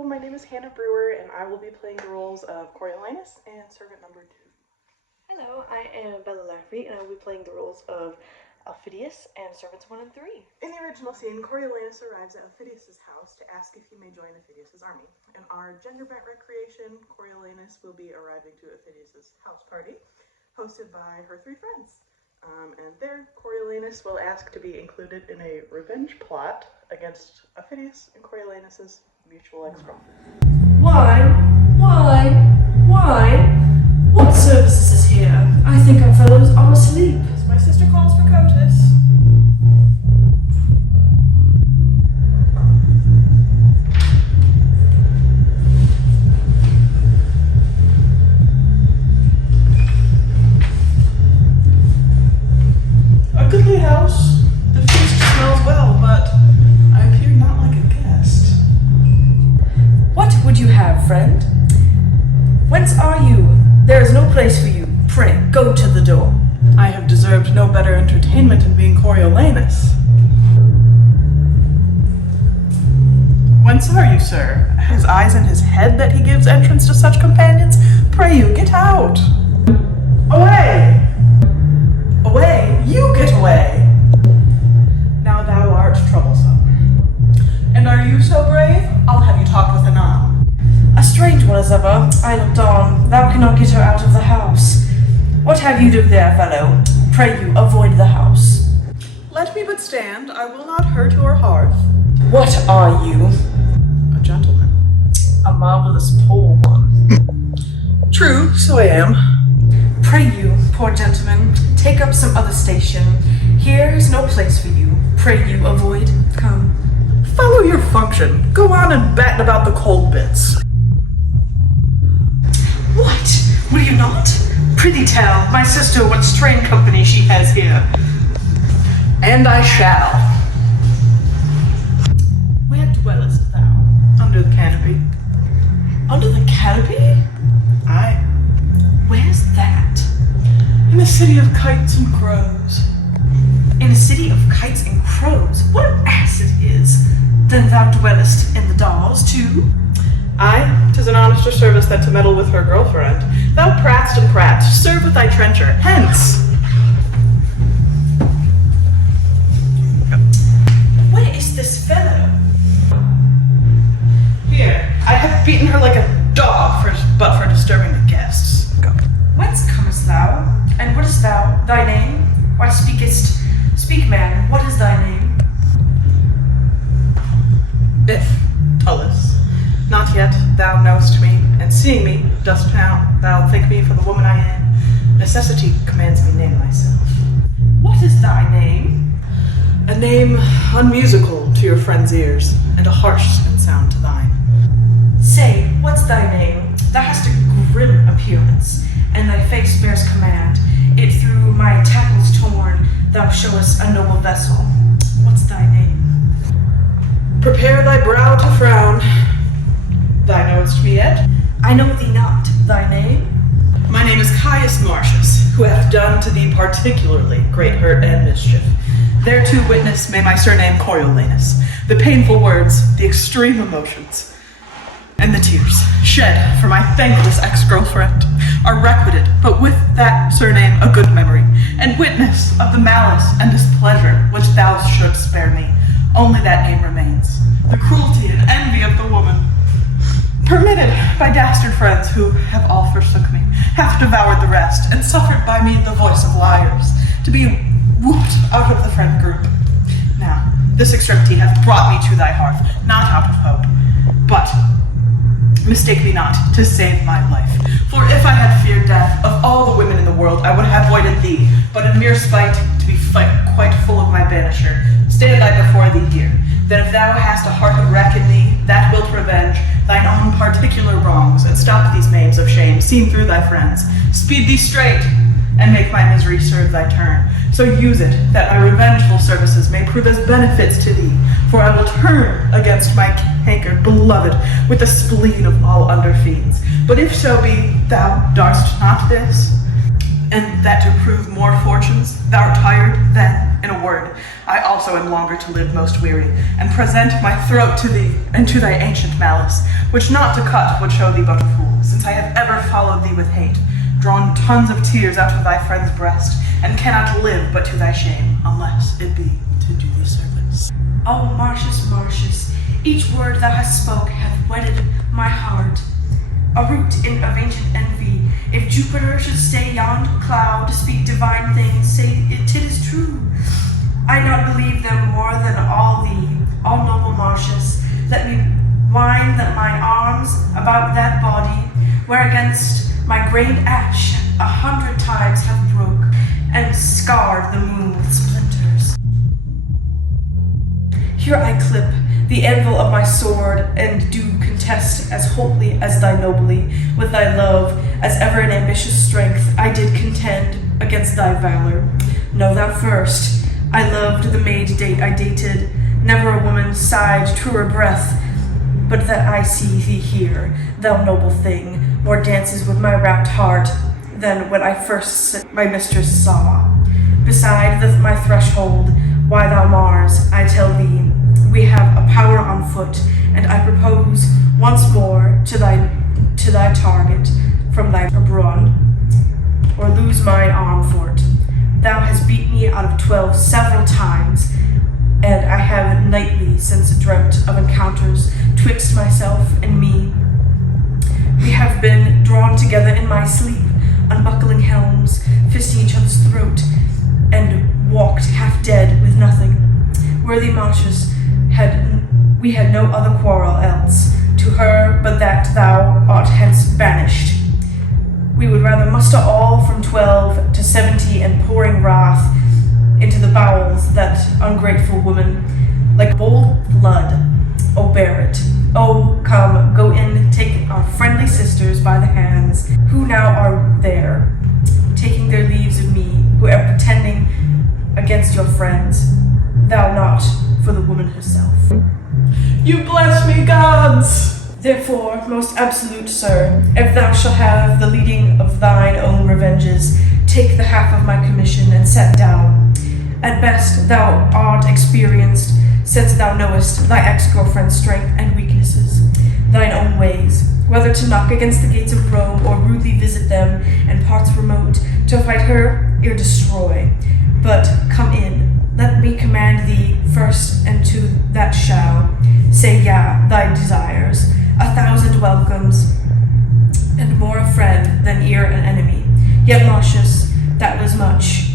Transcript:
Hello, my name is Hannah Brewer, and I will be playing the roles of Coriolanus and Servant Number 2. Hello, I am Bella Laffrey, and I will be playing the roles of Aufidius and Servants 1 and 3. In the original scene, Coriolanus arrives at Aufidius' house to ask if he may join Aufidius' army. In our gender-bent recreation, Coriolanus will be arriving to Aufidius' house party, hosted by her 3 friends. And there, Coriolanus will ask to be included in a revenge plot against Aufidius and Coriolanus' mutual ex-girlfriend. Why? What service is this here? I think our fellows are asleep. My sister calls for Cotus. A goodly house. The feast smells well, but I appear not like a guest. What would you have, friend? Whence are you? There is no place for you. Pray, go to the door. I have deserved no better entertainment in being Coriolanus. Whence are you, sir? Has eyes in his head that he gives entrance to such companions? Pray you, get out! Away! Away! You get away! Now thou art troublesome. And are you so brave? I'll have you talk with anon. A strange one as ever. I looked on. Thou cannot get her out of the house. What have you to there, fellow? Pray you, avoid the house. Let me but stand. I will not hurt your hearth. What are you? A gentleman. A marvelous poor one. True, so I am. Pray you, poor gentleman, take up some other station. Here is no place for you. Pray you, avoid. Come. Follow your function. Go on and batten about the cold bits. What? Will you not? Prithee tell my sister what strange company she has here. And I shall. Where dwellest thou? Under the canopy. Under the canopy? Aye. Where's that? In the city of kites and crows. In a city of kites and crows? What an ass it is! Then thou dwellest in the dars too? Aye, 'tis an honester service than to meddle with her girlfriend. Thou prat'st and prat'st, serve with thy trencher, hence! Where is this fellow? Here, I have beaten her like a dog but for disturbing the guests. Go. Whence comest thou? And what is thou, thy name? Why speakest? Speak, man, what is thy name? If, Tullus, not yet thou knowest me, and seeing me, dost now thou think me for the woman I am? Necessity commands me name myself. What is thy name? A name unmusical to your friend's ears, and a harsh in sound to thine. Say, what's thy name? Thou hast a grim appearance, and thy face bears command. It through my tackles torn, thou showest a noble vessel. What's thy name? Prepare thy brow to frown. Thou knowest me yet? I know thee not. Thy name? My name is Caius Marcius, who hath done to thee particularly great hurt and mischief. Thereto witness may my surname Coriolanus, the painful words, the extreme emotions, and the tears shed for my thankless ex-girlfriend are requited, but with that surname a good memory, and witness of the malice and displeasure which thou shouldst spare me. Only that game remains, the cruelty and envy of the woman, permitted by dastard friends who have all forsook me, hath devoured the rest, and suffered by me the voice of liars, to be whooped out of the friend group. Now, this extremity hath brought me to thy hearth, not out of hope, but, mistake me not, to save my life. For if I had feared death, of all the women in the world, I would have avoided thee, but in mere spite, to be quite full of my banisher, stand I before thee here. Then if thou hast a heart of wreck in thee, that wilt revenge thine own particular wrongs, and stop these maims of shame seen through thy friends. Speed thee straight, and make my misery serve thy turn. So use it, that my revengeful services may prove as benefits to thee, for I will turn against my cankered beloved with the spleen of all under fiends. But if so be thou darst not this, and that to prove more fortunes, thou art tired, then, in a word, I also am longer to live most weary, and present my throat to thee, and to thy ancient malice, which not to cut would show thee but a fool, since I have ever followed thee with hate, drawn tons of tears out of thy friend's breast, and cannot live but to thy shame, unless it be to do thee service. Oh, Marcius, Marcius, each word thou hast spoke hath whetted my heart. A root of ancient envy, if Jupiter should stay yond cloud to speak divine things, say it is true. I not believe them more than all thee, all noble Marcius. Let me wind that mine arms about that body, where against my grained ash 100 times have broke, and scarred the moon with splinters. Here I clip the anvil of my sword, and do contest as hotly as thy nobly, with thy love, as ever in ambitious strength I did contend against thy valor. Know thou first, I loved the maid date I dated, never a woman sighed truer breath, but that I see thee here, thou noble thing, more dances with my rapt heart than when I first my mistress saw. Beside my threshold, why thou Mars, I tell thee, we have a power on foot, and I propose once more to thy target from thy brawn, or lose mine arm for't. Thou hast beat me out of 12 several times, and I have nightly since dreamt of encounters twixt myself and me. We have been drawn together in my sleep, unbuckling helms, fisting each other's throat, and walked half dead with nothing. Worthy Marcius, we had no other quarrel else to her but that thou art hence banished. We would rather muster all from 12 to 70 and pouring wrath into the bowels that ungrateful woman, like bold blood. Oh, bear it. Oh, come, go in, take our friendly sisters by the hands, who now are there, taking their leaves of me, who are pretending against your friends, thou not for the woman herself. You bless me, gods! Therefore, most absolute sir, if thou shalt have the leading of thine own revenges, take the half of my commission and set down. At best, thou art experienced, since thou knowest thy ex-girlfriend's strength and weaknesses, thine own ways, whether to knock against the gates of Rome or rudely visit them in parts remote, to fight her or destroy. But come in, let me command thee first, and to that shall say yeah thy desires, 1,000 welcomes, and more a friend than e'er an enemy. Yet, Marcius, that was much.